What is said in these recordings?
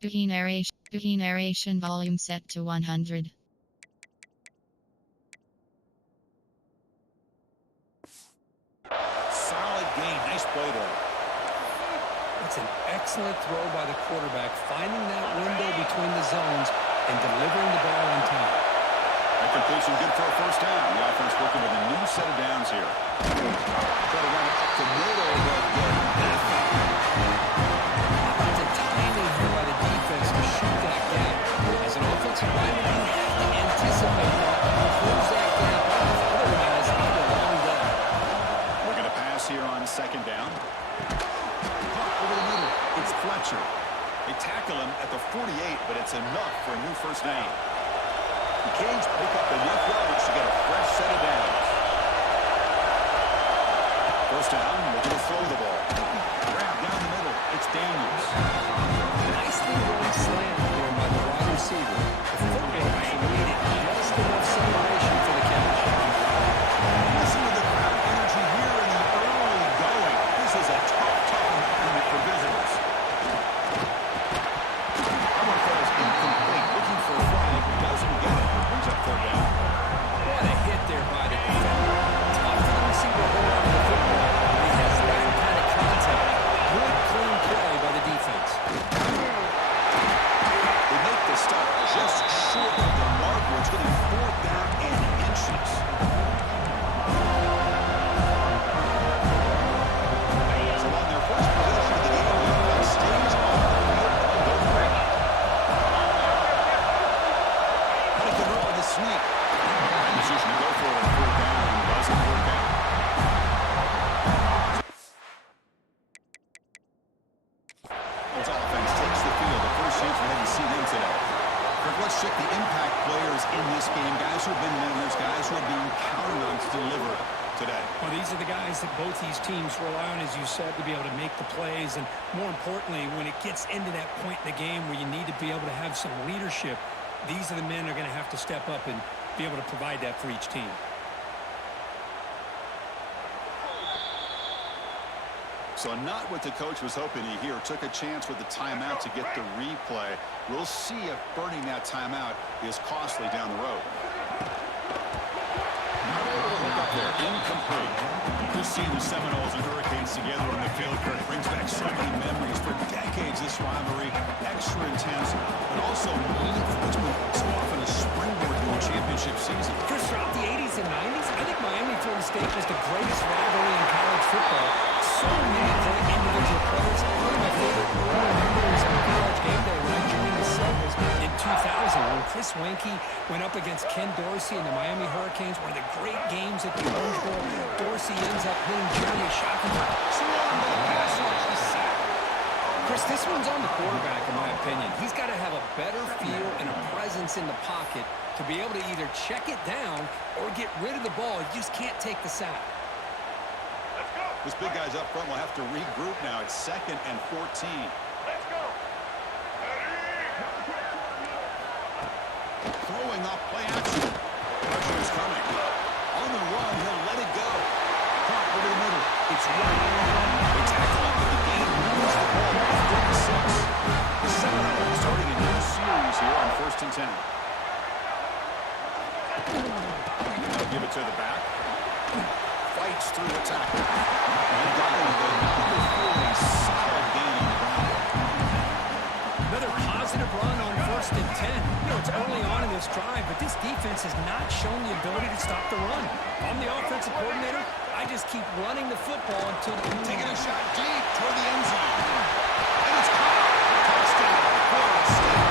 Cookie narration volume set to 100. Solid gain. Nice play there. That's an excellent throw by the quarterback, finding that window between the zones and delivering the ball on time. That completion good for a first down. The offense working with a new set of downs here. Try to run it up the middle, but nothing. That's a timing here by the defense to shoot that gap. As an offensive lineman, you have to anticipate that, close that gap off. Otherwise, it's a long day. We're going to pass here on second down. Caught over the middle. It's Fletcher. They tackle him at the 48, but it's enough for a new first down. The Canes pick up enough yards to get a fresh set of downs. First down, looking to throw the ball. Grab down the middle. It's Daniels. Nicely run slant there by the wide receiver. The football created just enough separation for the catch. Listen to the crowd energy here in the early going. This is a tough environment for visitors. That one falls incomplete. Looking for a flag. Doesn't get it. Brings up third down. What a hit there by the defender. Tough for the receiver to hold on to the football. He has that kind of contact. Good, clean play by the defense. They make the stop just short of the mark. We're getting fourth down and inches. So on their first possession of the game, the offense stays on the field and goes back. Had a good run with the sneak. Decision to go for a third down doesn't work out. This offense takes the field. The first chance we haven't seen him today. But let's check the impact players in this game. Guys who have been winners, guys who are being counted on to deliver today. Well, these are the guys that both these teams rely on, as you said, to be able to make the plays. And more importantly, when it gets into that point in the game where you need to be able to have some leadership, these are the men that are going to have to step up and be able to provide that for each team. So not what the coach was hoping to hear. Took a chance with the timeout to get the replay. We'll see if burning that timeout is costly down the road. Look up there, incomplete. To see the Seminoles and Hurricanes together on the field, Kirk, brings back so many memories. For decades, this rivalry, extra intense, but also meaningful. It's been so often a springboard to a championship season. Chris, throughout the 80s and 90s, I think Miami-Florida State was the greatest rivalry in college football. So many great individual players. One of my favorite early memories on College Game Day when I joined the Seminoles in 2000 when Chris Wenke went up against Ken Dorsey and the Miami Hurricanes. One of the great games at the Orange Bowl. Dorsey ends up hitting Jeremy Schottenheimer. Chris, this one's on the quarterback, in my opinion. He's got to have a better feel and a presence in the pocket to be able to either check it down or get rid of the ball. You just can't take the sack. This big guy's up front will have to regroup now. It's 2nd and 14. Let's go. Throwing off play action. Pressure is coming. On the run, he'll let it go. Caught over the middle. It's right. They tackle him, but the game moves the ball off 36. The Seminoles starting a new series here on 1st and 10. They'll give it to the back. Fights through the tackle. And got it with a solid gain on the ground. Another positive run on 1st and 10. You know, it's early on in this drive, but this defense has not shown the ability to stop the run. I'm the offensive coordinator. I just keep running the football until... Taking a shot deep toward the end zone. And it's caught. Touchdown. Florida State.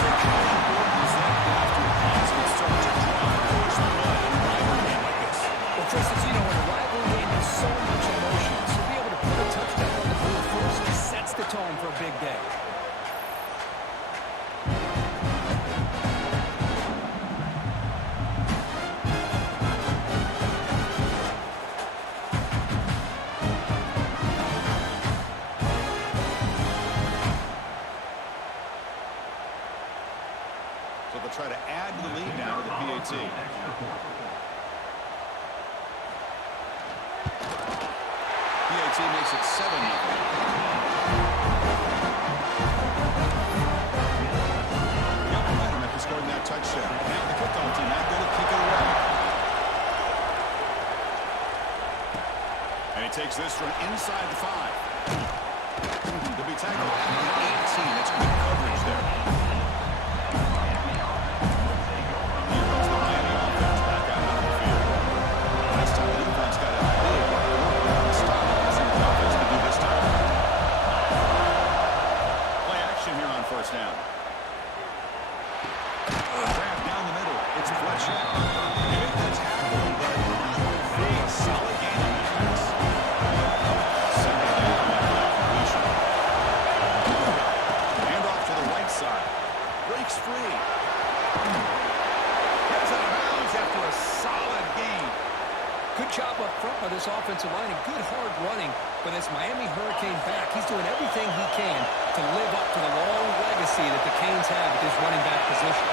Every kind of important is that after a positive start to draw first blood in a rivalry game like this. Well, Chris, as you know, in a rivalry game, there's so much emotion. So to be able to put a touchdown on the board first just sets the tone for a big day. So they'll try to add to the lead now to the PAT. PAT makes it 7-0. takes this from inside the 5. He'll be tackled at the 18. That's good coverage there. Here comes the Miami offense back out on the field. Last time the defense got a big stop. Let's see what the offense can do this time. Play action here on first down. Grab down the middle. It's Fletcher. Hit the tackle, but not a solid game on the pass. Second down after that completion. Hand off to the right side. Breaks free. Gets out of bounds after a solid game. Good job up front by this offensive line and good hard running. But as Miami Hurricane back, he's doing everything he can to live up to the long legacy that the Canes have at this running back position.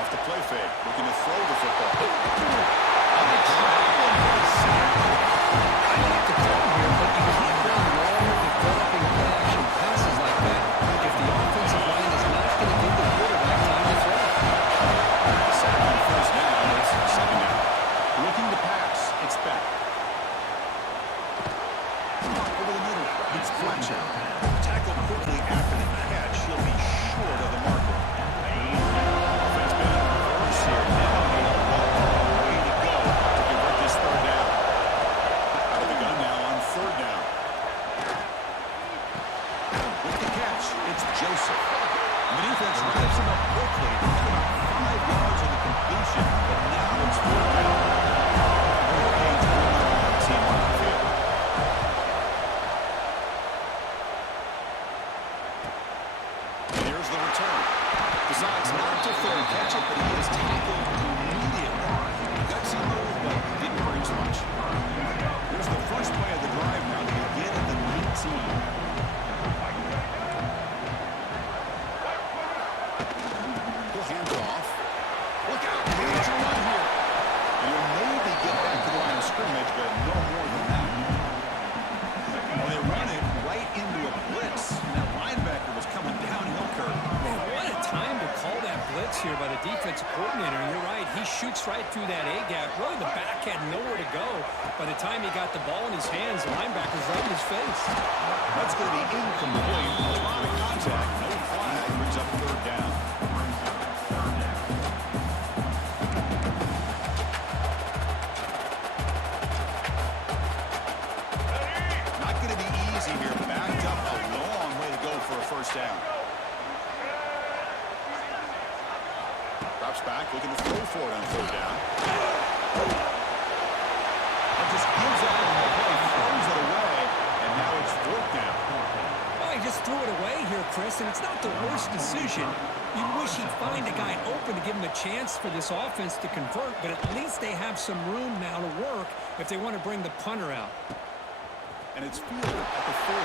Off the play fake, looking to throw the football. I like the call here, but you can't run long, developing play-action passes like that if the offensive line is not going to give the quarterback time to throw. Sack on first down. It's second down. Looking to pass. It's back. Over the middle. It's Fletcher. Tackled quickly after the catch. He'll be short of the marker. Offense been in reverse here. Now they have a long way to go to convert this third down. Out of the gun now on third down. With the catch, it's Joseph. And the defense wraps him up quickly. They had about 5 yards on the completion, but now it's fourth down. The Hurricanes bring their team on the field. And here's the return. Decides not to fair catch it, but he is tackled immediately. Gutsy move, but didn't bring as much. Here's the first play of the drive now to begin at the 19. Hand it off. Look out. Major run here. And he'll maybe get back to the line of scrimmage, but no more than that. Well, they run it right into a blitz. That linebacker was coming downhill, Kirk. Man, what a time to call that blitz here by the defensive coordinator. And you're right, he shoots right through that A-gap. Really, the back had nowhere to go. By the time he got the ball in his hands, the linebacker's right in his face. That's going to be incomplete. A lot of contact. No flag. Brings up third down. First down. Drops back, looking to throw for it on third down. And just gives up on the play, throws it away, and now it's fourth down. Well, he just threw it away here, Chris, and it's not the worst decision. You wish he'd find a guy open to give him a chance for this offense to convert, but at least they have some room now to work if they want to bring the punter out. And it's Field at the 40.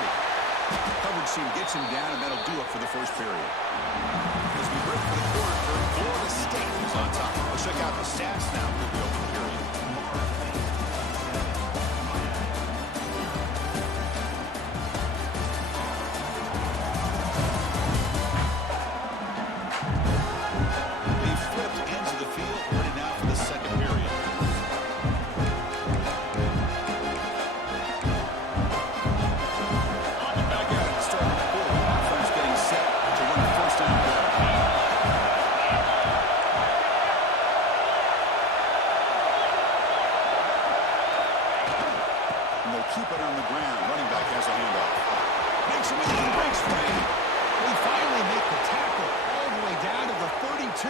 Coverage team gets him down, and that'll do it for the first period. As we break for the quarter, Florida State is on top. Let's check out the stats now for the open period. They flipped into the field, ready now for the second period. Keep it on the ground. Running back has a handoff. Makes a move, breaks free. They finally make the tackle all the way down to the 32.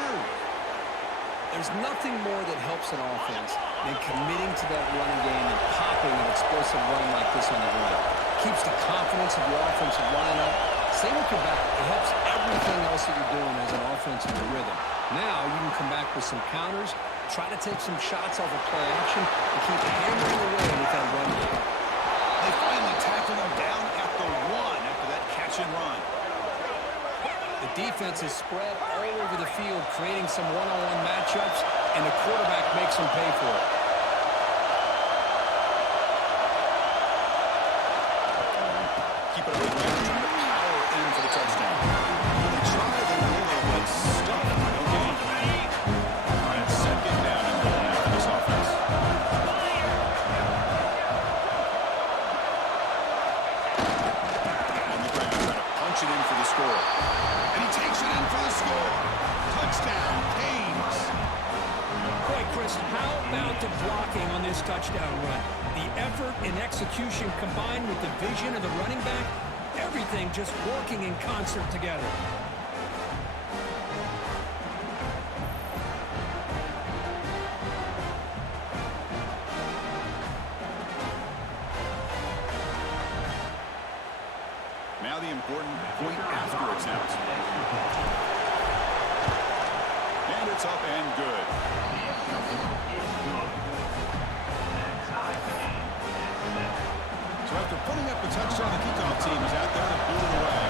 There's nothing more that helps an offense than committing to that running game and popping an explosive run like this on the ground. Keeps the confidence of your offensive line up. Same with your back. It helps everything else that you're doing as an offense in your rhythm. Now you can come back with some counters, try to take some shots off of play action, and keep hammering away with that run game. They finally tackle him down at the 1 after that catch and run. The defense is spread all over the field, creating some one-on-one matchups, and the quarterback makes them pay for it. Keep it on the ground, trying to power in for the touchdown. They try the middle, but stuck. No gain. All right, second down and goal now for this offense. for. And he takes it in for the score. Touchdown, Canes. Boy, Chris, how about the blocking on this touchdown run? The effort and execution combined with the vision of the running back, everything just working in concert together. Now the important point after attempt. And it's up and good. So after putting up a touchdown, the kickoff team is out there to boot it away.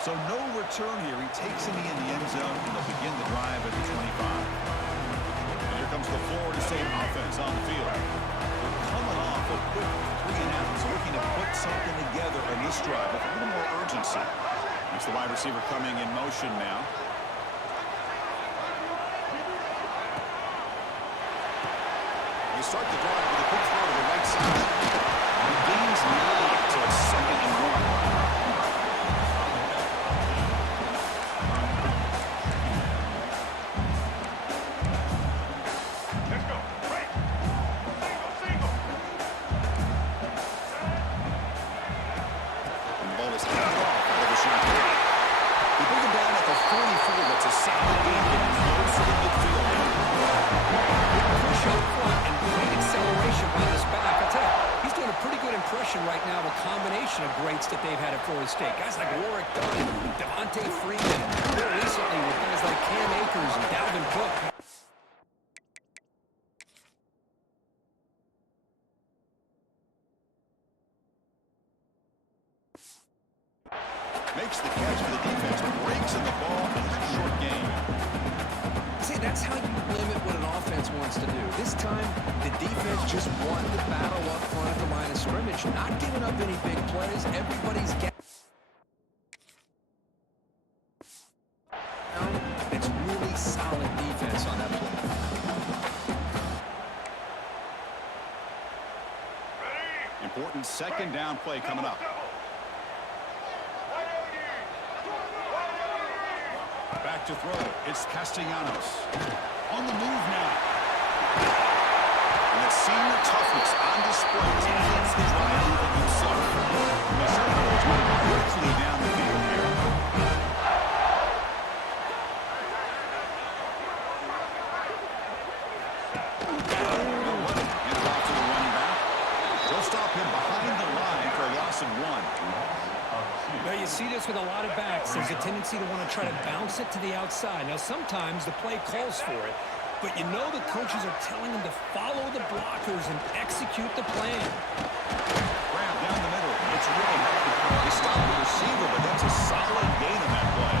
So no return here. He takes it in the end zone, and they'll begin the drive at the 25. Here comes the Florida State offense on the field. They're coming off a quick 3-and-out, so looking to put something together in this drive with a little more urgency. That's the wide receiver coming in motion now. They start the drive with a quick throw to the right side. And the game's not to a 2nd-and-1. Right now, a combination of greats that they've had at Florida State. Guys like Warwick Dunn, Devontae Freeman, more recently with guys like Cam Akers and Dalvin Cook. Makes the catch for the defense, breaks in the ball, and it's a short game. See, that's how you limit what an offense wants to do. This time, the defense just won the battle up front at the line of scrimmage, not giving up any big plays. Everybody's getting... It's really solid defense on that play. Important 2nd down play coming up. Back to throw. It's Castellanos. On the move now. And that senior toughness on display as he keeps the drive moving himself. The Seminoles move quickly down the field here. Hand it off to the running back. They'll stop him behind the line for a loss of 1. Well, you see this with a lot of backs. There's a tendency to want to try to bounce it to the outside. Now, sometimes the play calls for it, but you know the coaches are telling them to follow the blockers and execute the plan. Grab down the middle. It's right. They stop the receiver, but that's a solid gain on that play.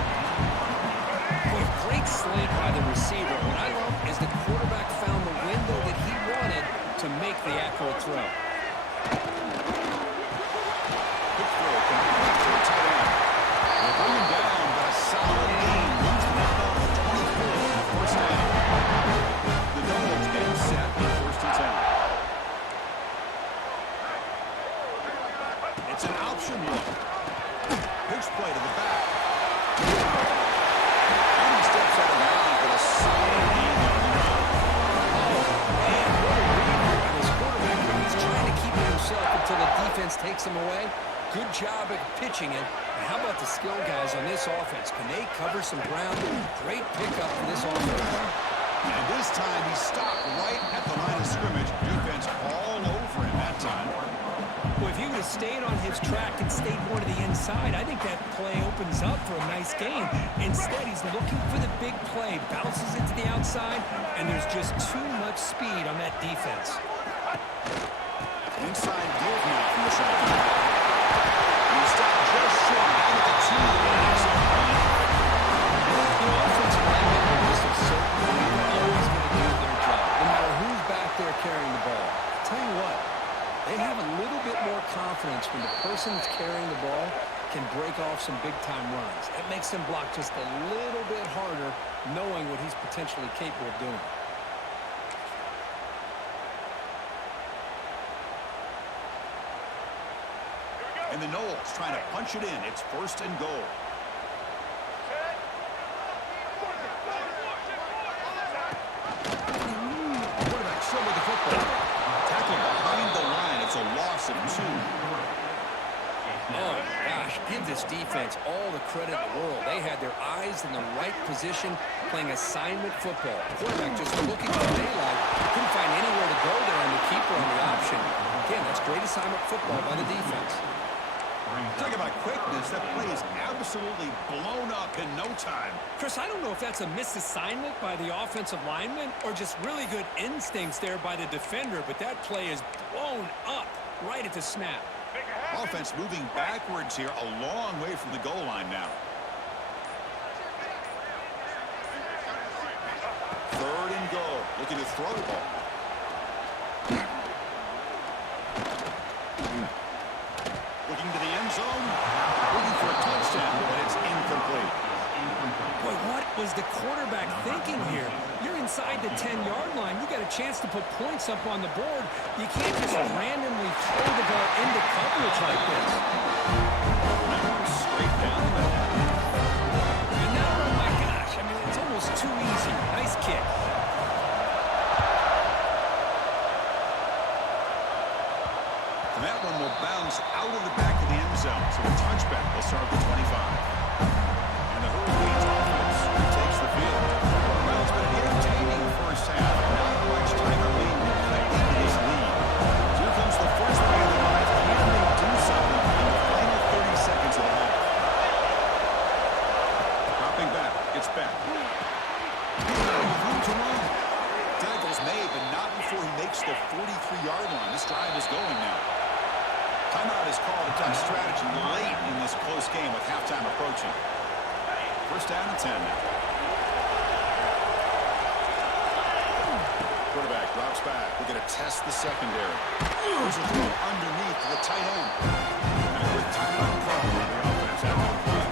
Boy, great slant by the receiver. What I love is the quarterback found the window that he wanted to make the accurate throw. Bring him down, but a solid gain. Moves the ball to 24. First down. The Noles getting set on 1st and 10. It's an option look. Pitch play to the back. And he steps out of bounds, but a solid gain on the ground. Man, what a read here by this quarterback. He's trying to keep it himself until the defense takes him away. Good job at pitching it. And how about the skill guys on this offense? Can they cover some ground? Great pickup for this offense. And this time he stopped right at the line of scrimmage. Defense all over him that time. Well, if he would have stayed on his track and stayed more to the inside, I think that play opens up for a nice gain. Instead, he's looking for the big play, bounces it to the outside, and there's just too much speed on that defense. Inside give now from the shotgun. And he stopped just short at the 2. Offensive linemen are just certain they're always going to do their job, no matter who's back there carrying the ball. I'll tell you what, they have a little bit more confidence when the person that's carrying the ball can break off some big-time runs. It makes them block just a little bit harder, knowing what he's potentially capable of doing. And the Noles trying to punch it in. It's first and goal. Quarterback still with the football. Tackled behind the line. It's a loss of 2. Oh, gosh, give this defense all the credit in the world. They had their eyes in the right position playing assignment football. Quarterback just looking for daylight. Couldn't find anywhere to go there on the keeper on the option. Again, that's great assignment football by the defense. Talk about quickness. That play is absolutely blown up in no time. Chris, I don't know if that's a misassignment by the offensive lineman or just really good instincts there by the defender, but that play is blown up right at the snap. Offense moving backwards here, a long way from the goal line now. Third and goal. Looking to throw the ball. Looking to the end zone. Looking for a touchdown, but it's incomplete. Boy, what was the quarterback thinking here? You're inside the 10-yard line. You got a chance to put points up on the board. You can't just randomly throw the ball into coverage like this. Straight down the middle. And now, oh my gosh, I mean, it's almost too easy. Nice kick. And that one will bounce out of the back of the end zone. So a touchback will start at the 25. And the Hurricanes offense takes the field. Well, it's been an entertaining first half. Not much time remaining to cut into this lead. Here comes the first play of the drive. Can they do something in the final 30 seconds of the half? Dropping back. Gets back. Room to run. Tackles made, but not before he makes the 43-yard line. This drive is going now. Timeout is called. Attack strategy late in this close game with halftime approaching. First down and 10 now. Quarterback drops back. We're going to test the secondary. There's a throw underneath to the tight end. And a quick timeout call on the offense after the play.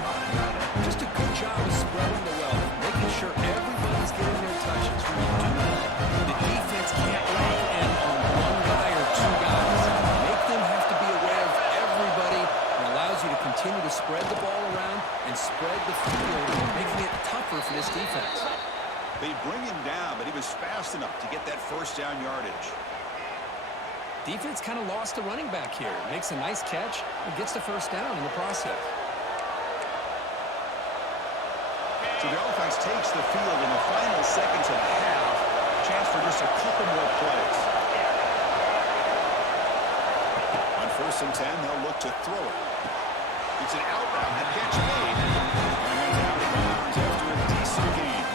Just a good job of spreading the wealth, making sure everybody's getting their touches. When you do that, the defense can't lock in on one guy or two guys. Make them have to be aware of everybody. It allows you to continue to spread the ball around and spread the field, making it tougher for this defense. They bring him down, but he was fast enough to get that first down yardage. Defense kind of lost the running back here. Makes a nice catch and gets the first down in the process. So the offense takes the field in the final seconds of the half. Chance for just a couple more plays. On first and 10, they'll look to throw it. It's an out route. The catch made. And it's out of bounds after a decent gain.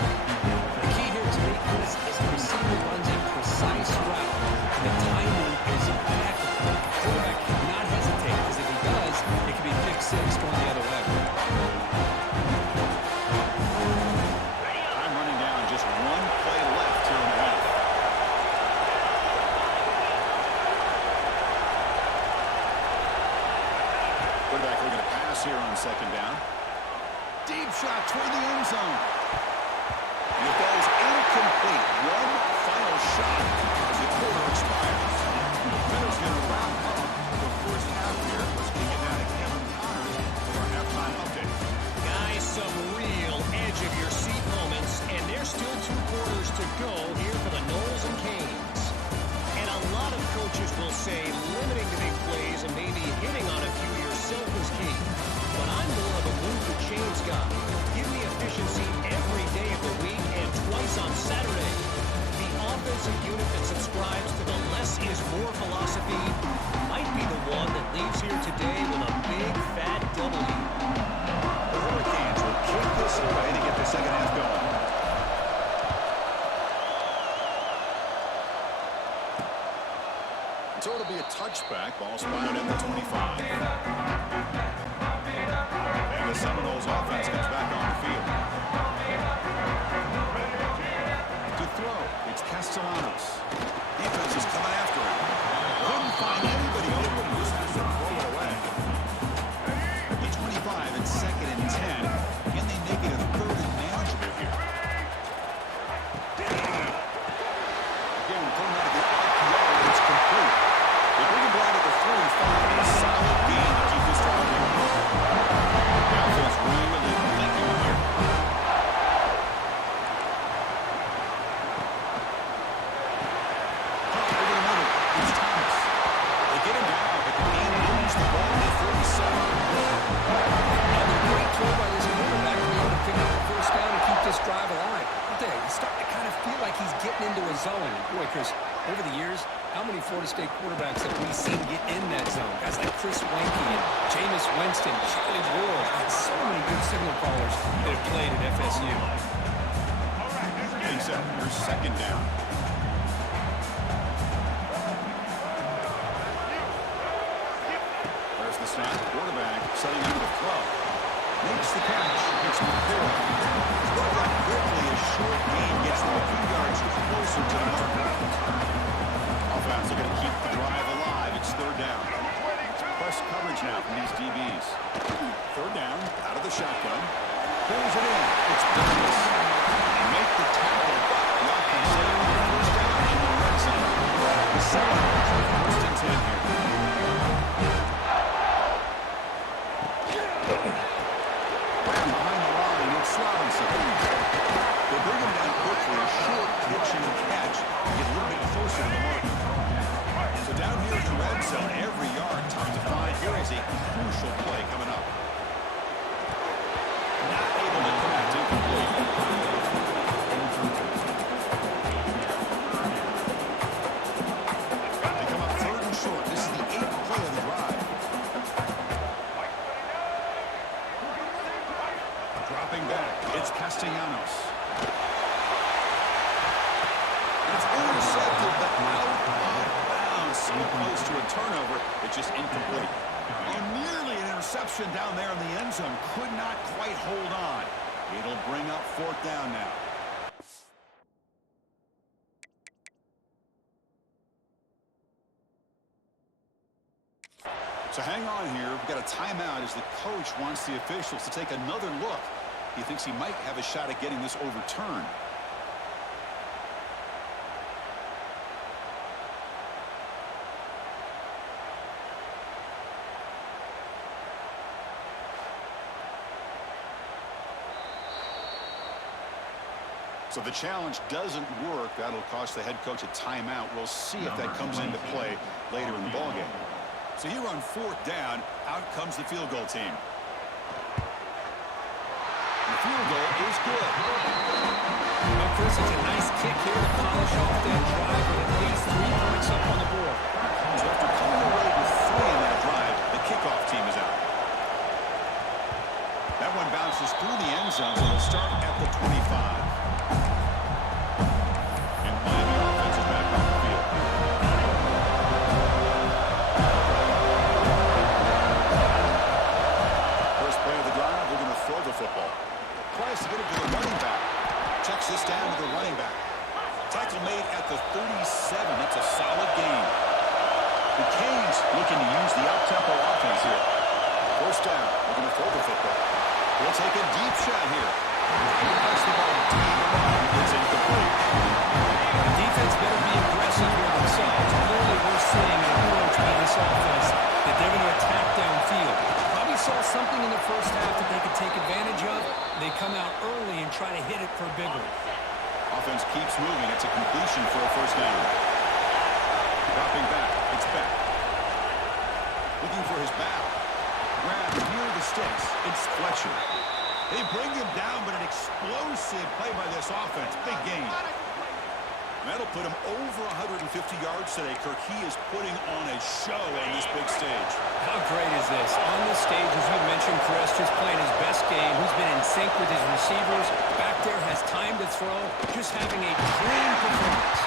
The key here to me, Chris, is the receiver runs a precise route. And the timing is impeccable. Quarterback cannot hesitate, because if he does, it could be pick six going the other way. Time running down. Just one play left here in the half. Quarterback looking to pass here on second down. Deep shot toward the end zone. And it goes incomplete. One final shot as the quarter expires. Minnows going to wrap up the first half here. Let's kick it down to Kevin Connors for our halftime update. Guys, some real edge-of-your-seat moments, and there's still 2 quarters to go here for the Noles and Canes. And a lot of coaches will say limiting the big plays and maybe hitting on a few yourself is key. But I'm more of a move the chains guy. Give me efficiency every day of the week and twice on Saturday. The offensive unit that subscribes to the less is more philosophy might be the one that leaves here today with a big fat W. The Hurricanes will kick this away to get the second half going. So it'll be a touchback. Ball spotted at the 25. And the Seminoles offense comes back on the field. To throw, it's Castellanos. Defense is coming after him. Couldn't find anybody open. Just has to throw it away. The 25 and second and 10. Can they make it a third and manageable here? Again, going out of the RPO, it's complete. They bring him down to the 45. A solid gain to keep this getting into a zone. Boy, Chris, over the years, how many Florida State quarterbacks have we seen get in that zone? Guys like Chris Weinke and Jameis Winston, Charlie Ward, and so many good signal callers that have played at FSU. Getting set. Here's second down. There's the snap. Quarterback setting up the throw. Makes the catch. It's McCoy. Brought back quickly. A short gain gets them a few yards closer to the marker. Offense are going to keep the drive alive. It's third down. Press coverage now from these DBs. Third down, out of the shotgun. Pulls it in. It's Davis. They make the tackle, but the offense setting up the first down in the red zone. The Seminoles are first and 10 here. Behind the line, it's Robinson. They bring him down quickly. A short pitch and catch. Get a little bit closer to the marker. So down here in the red zone, every yard tough to find. Here is a crucial play coming up. Not able to connect, incomplete. They come up third and short. This is the 8th play of the drive. Dropping back, it's Castellanos. It's intercepted, but out of bounds. So close to a turnover, it's just incomplete. Oh, nearly an interception down there in the end zone. Could not quite hold on. It'll bring up fourth down now. So hang on here. We've got a timeout as the coach wants the officials to take another look. He thinks he might have a shot at getting this overturned. So the challenge doesn't work. That'll cost the head coach a timeout. We'll see if that comes into play later in the ballgame. So here on fourth down, out comes the field goal team. The field goal is good. Well, Chris, it's a nice kick here to polish off that drive with at least 3 points up on the board. So after coming away with 3 in that drive, the kickoff team is out. That one bounces through the end zone, so they'll start at the 25. And the Miami offense is back on the field. First play of the drive, we're going to throw the football. Tries to get it to the running back. Checks this down to the running back. Tackle made at the 37. That's a solid gain. The Canes looking to use the up-tempo offense here. First down, we're going to throw the football. We'll take a deep shot here. Pass the ball deep. It's incomplete. The defense better be aggressive here themselves. Clearly, we're seeing an approach by this offense that they're going to attack downfield. Probably saw something in the first half that they could take advantage of. They come out early and try to hit it for a big one. Offense keeps moving. It's a completion for a first down. Dropping back. It's back. Looking for his back. Grab near the sticks. It's Fletcher. They bring him down, but an explosive play by this offense. Big gain. That'll put him over 150 yards today. Kirk, he is putting on a show on this big stage. How great is this? On this stage, as you mentioned, Chris, just playing his best game. He's been in sync with his receivers. Back there, has time to throw. Just having a clean performance.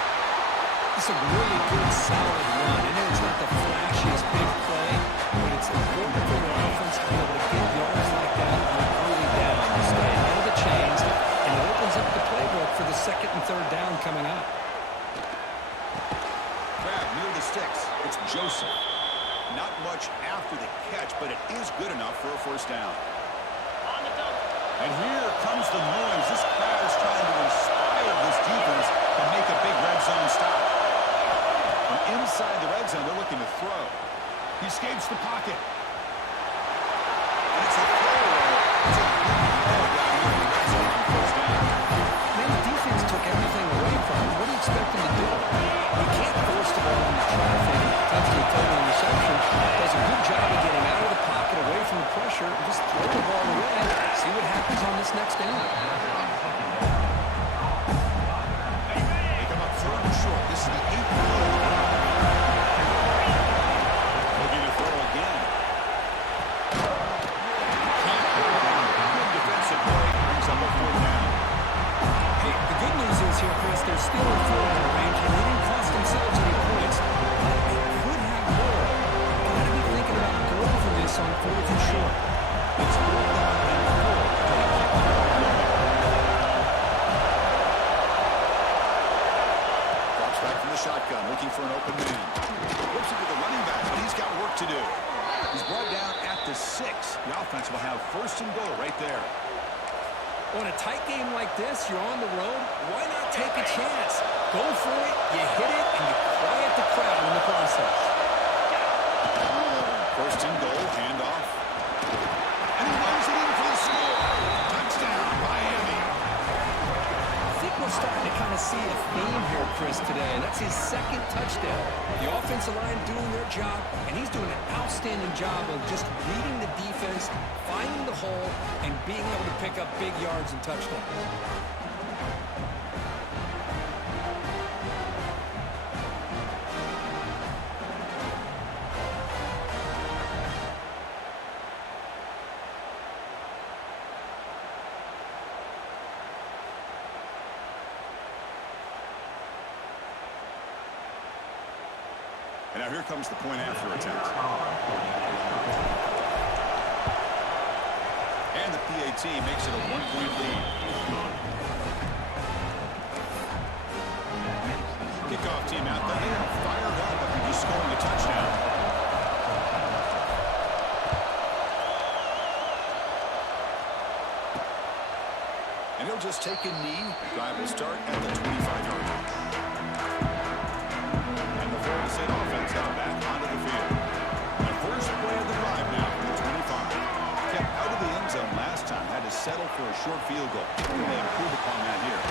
It's a really good, solid run. I know it's not the flashiest big play, but it's important for your offense to be able to get yards like that on early down. You stay ahead of the chains, and it opens up the playbook for the second and third down coming up. Grab near the sticks. It's Joseph. Not much after the catch, but it is good enough for a first down. And here comes the noise. This crowd is trying to inspire this defense to make a big red zone stop. From inside the red zone, they're looking to throw. He escapes the pocket. And it's a throwaway. It's a good call down here in the red zone for first down. Man, the defense took everything away from him. What do you expect him to do? You can't force the ball into traffic and potentially throw an interception. Does a good job of getting out of the pocket, away from the pressure, and just throw the ball away. See what happens on this next down. They come to do. He's brought down at the 6. The offense will have first and goal right there. On a tight game like this, you're on the road. Why not take a chance? Go for it, you hit it, and you quiet the crowd in the process. First and goal, handoff. And he runs it in for the score. Touchdown, Miami. I think we're starting to kind of see a theme here, Chris, today. That's his second touchdown. The offensive line doing their job, and he's doing an outstanding job of just reading the defense, finding the hole, and being able to pick up big yards and touchdowns. And now here comes the point after attempt. And the PAT makes it a 1-point lead. Kickoff team out there. They are fired up after just scoring a touchdown. And he'll just take a knee. Drive will start at the 25-yard line. And the Florida State offense now back onto the field. The first play of the drive now from the 25. Kept out of the end zone last time. Had to settle for a short field goal. They may improve upon that here.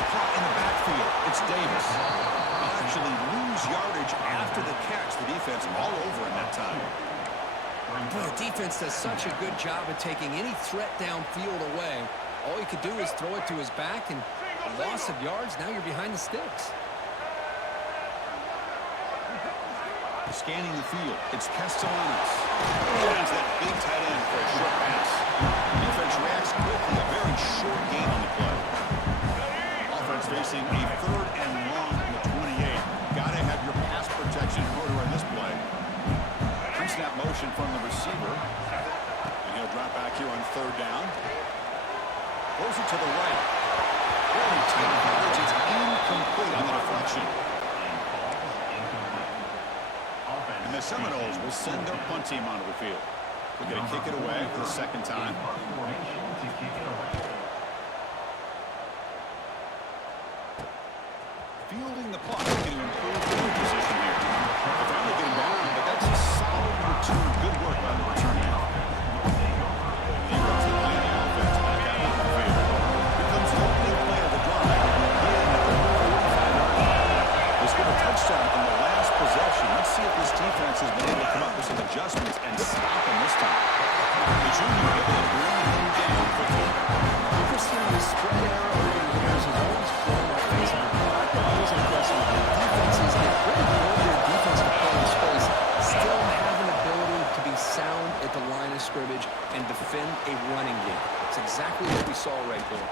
Caught in the backfield. It's Davis. They'll actually lose yardage after the catch. The defense all over him that time. Boy, the defense does such a good job of taking any threat downfield away. All you could do is throw it to his back, and a loss of yards, now you're behind the sticks. Scanning the field, it's Castellanos. Finds that big tight end for a short pass. Defense reacts quickly, a very short gain on the play. Offense facing a 3rd and long from the 28. Gotta have your pass protection in order on this play. Pre-snap motion from the receiver. And he'll drop back here on 3rd down. Throws it to the right. Really tight coverage. It's incomplete on the deflection. And the Seminoles will send their punt team onto the field. They're going to kick it away for the second time. Fielding the punt, going to improve field position here. They're finally getting down, but that's a solid return. Good work by the return man. Here comes the Miami offense back out on the field. Here comes the opening play of the drive. Again at the 45-yard line. They scored a touchdown in the last possession. Let's see if this defense has been able to come up with some adjustments and stop him this time. The junior able to bring him down quickly. Interesting, the spread error over the years has always blown my face. Always impressive. Defenses that really build their defensive play in space still have an ability to be sound at the line of scrimmage and defend a running game. It's exactly what we saw right there.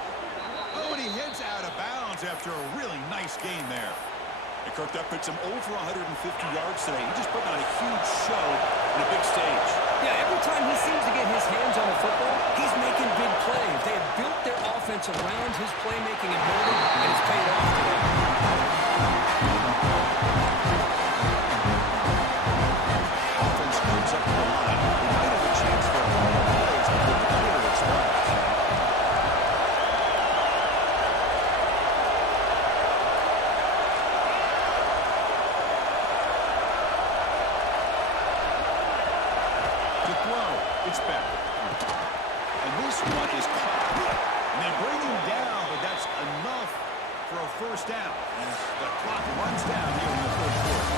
Oh, and he heads out of bounds after a really nice game there. And Kirk, that puts him over 150 yards today. He just put on a huge show on a big stage. Yeah, every time he seems to get his hands on the football, he's making big plays. They have built their offense around his playmaking ability, and it's paid off today. Offense comes up to the line. He might have a chance for a couple of plays before the quarter expires. It's back. And this one is caught. And they bring him down, but that's enough for a first down. And the clock runs down here in the 3rd quarter.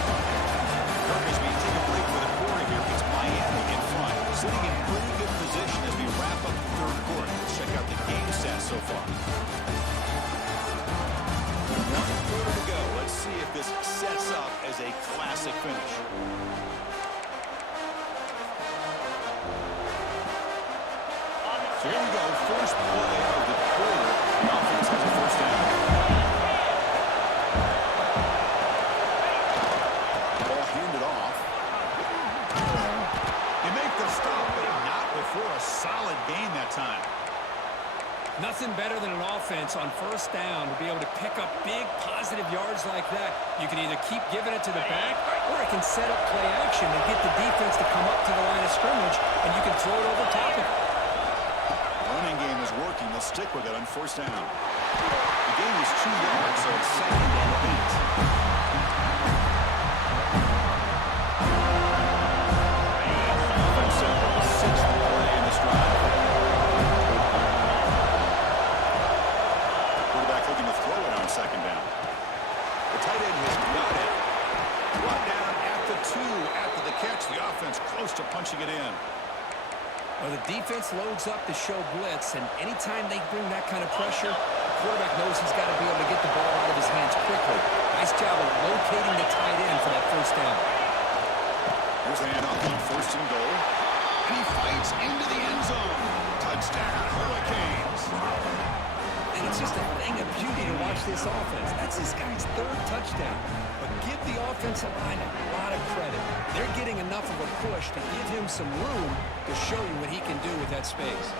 Kirk, as we take a break for the quarter here, it's Miami in front. Sitting in pretty good position as we wrap up the 3rd quarter. Let's check out the game stats so far. 1 quarter to go. Let's see if this sets up as a classic finish. So here we go, first play of the quarter. The offense has a first down. Ball handed off. You make the stop, but not before a solid gain that time. Nothing better than an offense on first down to be able to pick up big positive yards like that. You can either keep giving it to the back, Or it can set up play action and get the defense to come up to the line of scrimmage, and you can throw it over top of it. Running game is working. They'll stick with it on first down. The game is 2 yards, so it's 2nd and 8. Offense set for the 6th play in this drive. Quarterback looking to throw it on 2nd down. The tight end has got it. Brought down at the 2 after the catch. The offense close to punching it in. Well, the defense loads up to show blitz, and anytime they bring that kind of pressure, the quarterback knows he's got to be able to get the ball out of his hands quickly. Nice job of locating the tight end for that first down. Here's a handoff on 1st and goal. And he fights into the end zone. Touchdown, Hurricanes. And it's just a thing of beauty to watch this offense. That's this guy's 3rd touchdown. But give the offensive line a lot of credit. They're getting enough of a push to give him some room to show you what he can do with that space.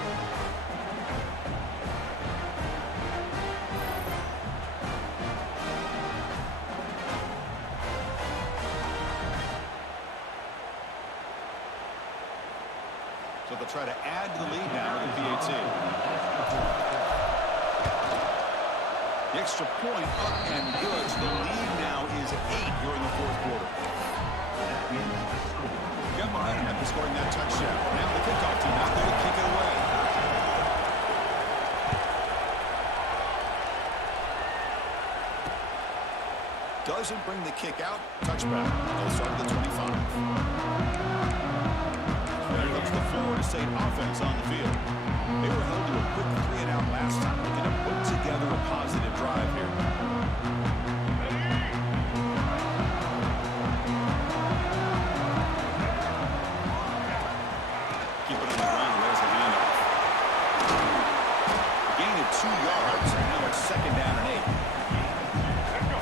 So they'll try to add to the lead now with the PAT. The extra point up and good. So the lead now is 8 here in the 4th quarter. Got momentum after scoring that touchdown. Now the kickoff team out there to kick it away. Doesn't bring the kick out. Touchback. They'll start at the 25. There comes the Florida State offense on the field. They were held to a quick 3-and-out last time, looking to put together a positive drive here. Keep it on the ground. There's the handoff. A gain of 2 yards, and now it's 2nd down and 8.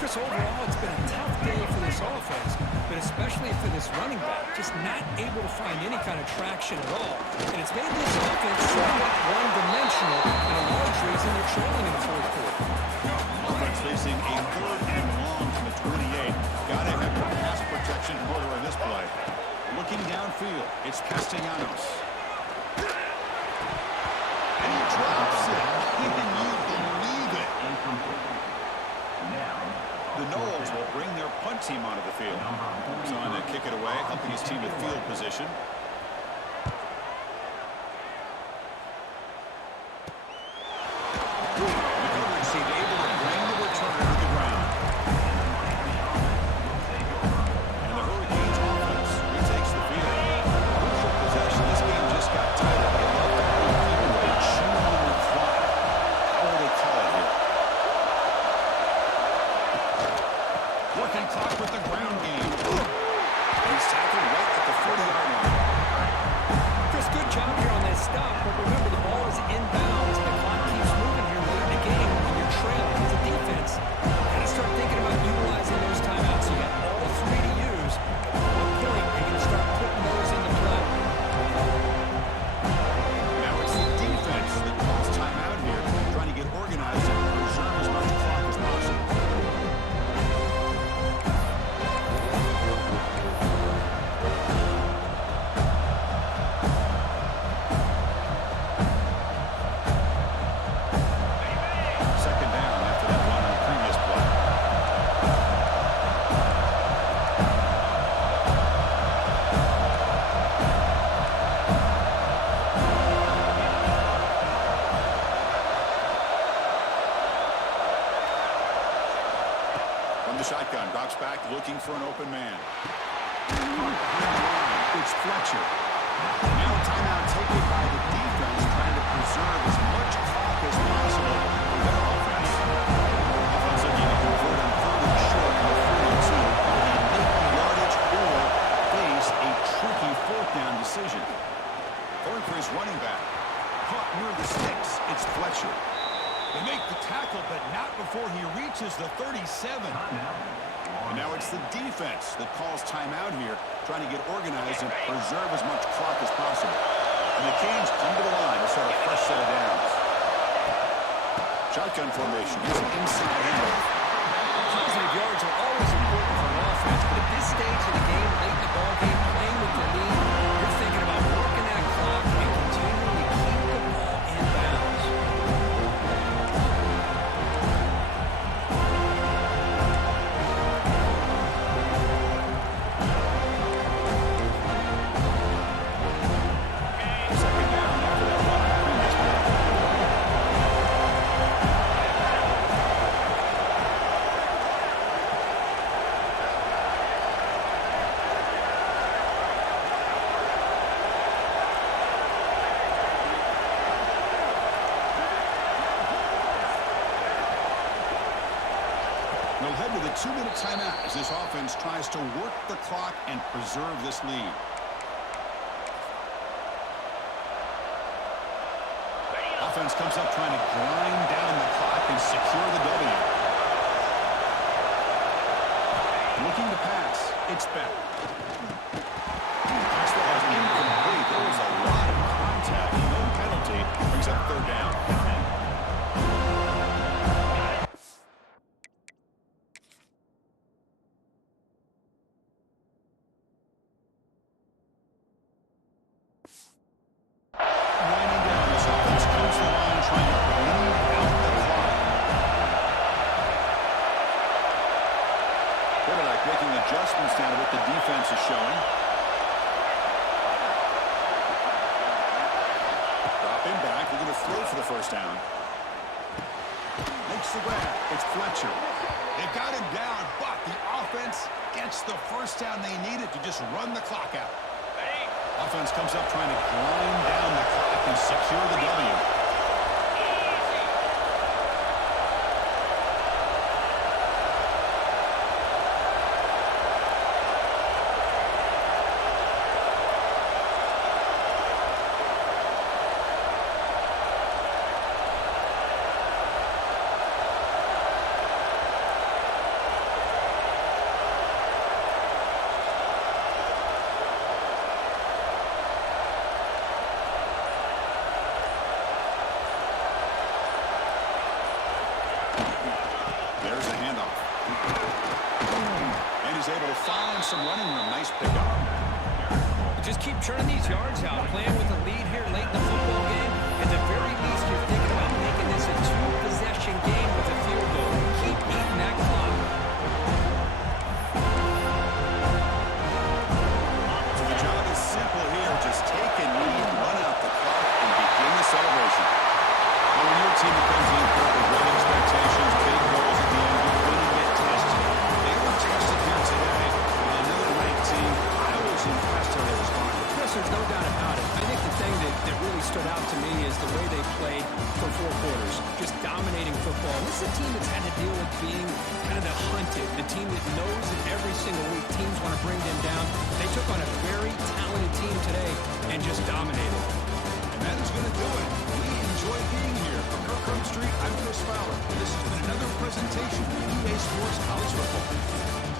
Chris, overall, it's been a tough day for this offense, but especially for this running back, just not able to find any kind of traction at all. And it's made this offense somewhat one-dimensional, and a large reason they're trailing in the 4th quarter. Offense facing a 3rd and long from the 28. Gotta have your pass protection in order in this play. Looking downfield, it's Castellanos. And he drops it. Can you believe it? The Noles will bring their punt team onto the field. So on to kick it away, helping his team with field position. Recovery seemed able to bring the returner to the ground. And the Hurricanes offense retakes the field. Crucial possession. This game just got tighter. They left the goalkeeper chewing on the clock. How do they call it here? Working clock with the ground game. And he's tackled right at the 40-yard line. Chris, good job here on that stop, but remember the ball is inbounds and the clock keeps moving here late in the game when you're trailing as a defense. Got to start thinking about utilizing those timeouts. You got all 3 to use. At what point are you going to start putting those into play? Now it's the defense that calls timeout here, trying to get organized and preserve as much clock as possible. Second down after that run on the previous play. From the shotgun, drops back, looking for an open man. Behind the line, it's Fletcher. Now a timeout taken by the defense, trying to preserve as much clock as possible for their offense. Offense looking to convert on 3rd and short on the 42. And make the yardage or face a tricky 4th down decision. Going for his running back. Caught near the sticks. It's Fletcher. They make the tackle, but not before he reaches the 37. And now it's the defense that calls timeout here, trying to get organized and preserve as much clock as possible. And the Canes come to the line to start a fresh set of downs. Shotgun formation. Here's an inside handoff. Positive yards are always important for an offense, but at this stage of the game, late in the ball game, playing with the lead, you're thinking about working that clock and continuing to keep the ball in bounds. Second down after that run on the previous play. We'll head to the 2-minute timeout as this offense tries to work the clock and preserve this lead. Offense comes up trying to grind down the clock and secure the W. Looking to pass. It's Beck. Pass was incomplete. There was a lot of contact. No penalty. Brings up third down. Winding down. This offense comes to the line trying to bleed out the clock. Quarterback making adjustments now to what the defense is showing. Drop him back. They're going to throw for the first down. Makes the grab. It's Fletcher. They've got him down, but the offense gets the first down they needed to just run the clock out. Offense comes up trying to grind down the clock and secure the W. There's a handoff. And he's able to find some running room. Nice pickup. Just keep churning these yards out, playing with a lead here late in the football game. At the very least, you're thinking about making this a two-possession game with a field goal. Keep eating that clock. So the job is simple here. Just take a knee, run out the clock, and begin the celebration. Well, when you're a team that comes in with great expectations, big goals at the end, you're going to get tested. They were tested here today by another ranked team. I was impressed how they responded. Chris, there's no doubt about it. I think the thing that really stood out to me is the way they played for 4 quarters, just dominating football. This is a team that's had to deal with being kind of the hunted, the team that knows that every single week teams want to bring them down. They took on a very talented team today and just dominated. And that is going to do it. We enjoy being here. From Kirkland Street, I'm Chris Fowler. And this has been another presentation of EA Sports College Football.